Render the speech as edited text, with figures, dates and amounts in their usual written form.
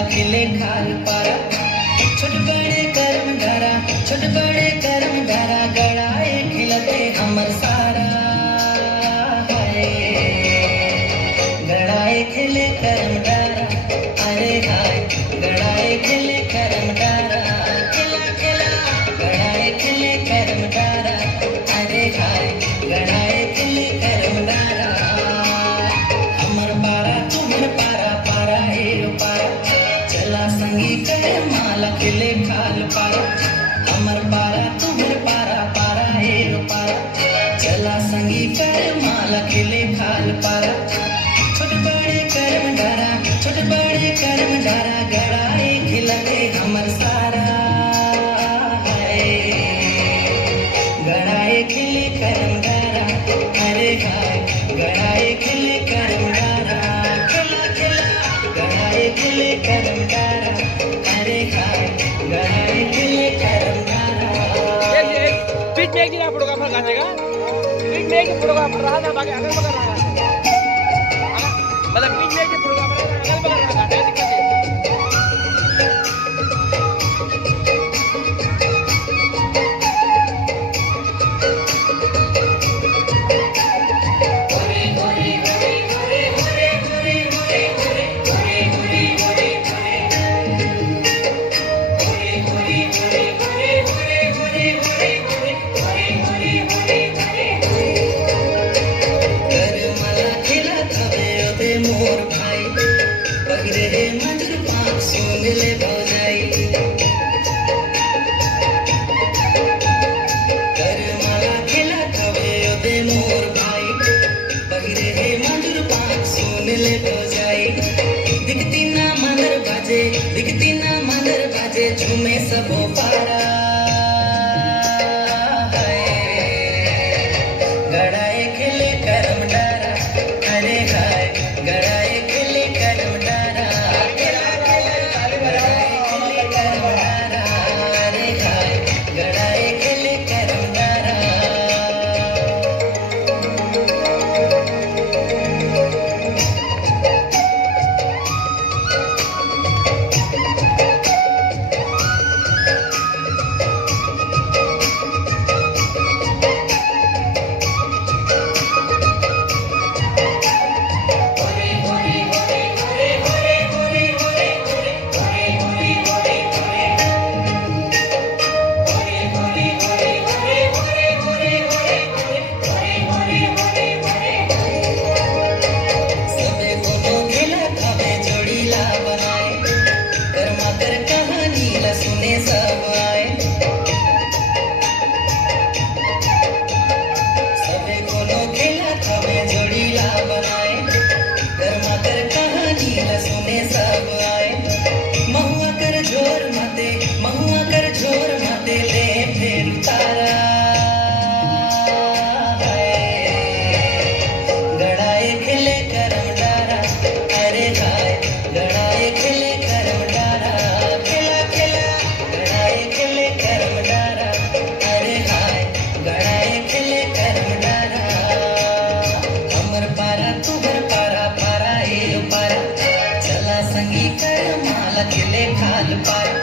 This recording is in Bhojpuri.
माला खिले खाल पारा, छोट बड़े कर्म धारा, छोट बड़े कर्म धारा, गड़ाए खिलते हमर सारा है, गड़ाए खिले कर्म धारा, अरे हाय गड़ाए खिले कर्म धारा, खिला खिला गड़ाए खिले कर्म धारा, अरे हाय गड़ाए खिले कर्म धारा, हमर पारा तुम्हर पारा, पारा हेरो पारा, चला संगी करे माला खिले खाल पारा, हमर पारा तुम्हर पारा, पारा हेरो पारा, चला संगी करे माला खिले खाल पारा, छोट बड़े कर्म धारा, छोट बड़े कर्म धारा, गड़ाए खिलते हमर सारा है, गड़ाए खिले कर्म धारा, अरे हाय गड़ाए खिले कर्म धारा, खिला खिला गड़ाए खिले कर्म धारा, अरे हाय गड़ाए खिले कर्म धारा। बीच में एक दिन आप लोग का गानेगा, बीच में एक प्रोग्राम रहा था, बाकी अगल बगल रहा, मतलब बीच में एक प्रोग्राम रहा, अगल बगल रहा, दिक्कत है। मोर भाई बहिरे मधुर पाक सुन ले भौजाई, कर माला खिला थवे ओदे मोर भाई बहिरे मधुर पाक सुन ले भौजाई, दिखती ना मदर बाजे, दिखती ना मदर बाजे, झूमे सबो पारा है, गड़ाए खिले करम डारा, अरे हाय गड़ाए खिले कर्म डारा, गड़ाए खिले कर्म डारा, अरे हाय गड़ाए खिले कर्म डारा। सुने सब आए, सबे कोनो खेला थवे जोड़ीला बनाए, गरमा कर कहानी ला सुने सब आए, महुआ कर झोर माते, महुआ कर झोर माते, ले फिर तारा है, गड़ाए खिले करम डारा, अरे हाय गड़ाए खिले करम डारा, खिला खिला गड़ाए खिले करम डारा, अरे हाय गड़ाए खिले करम डारा, हमर पारा तुहर पारा, पारा हेरो पारा, चला संगी कर माला खिले खाल पारा।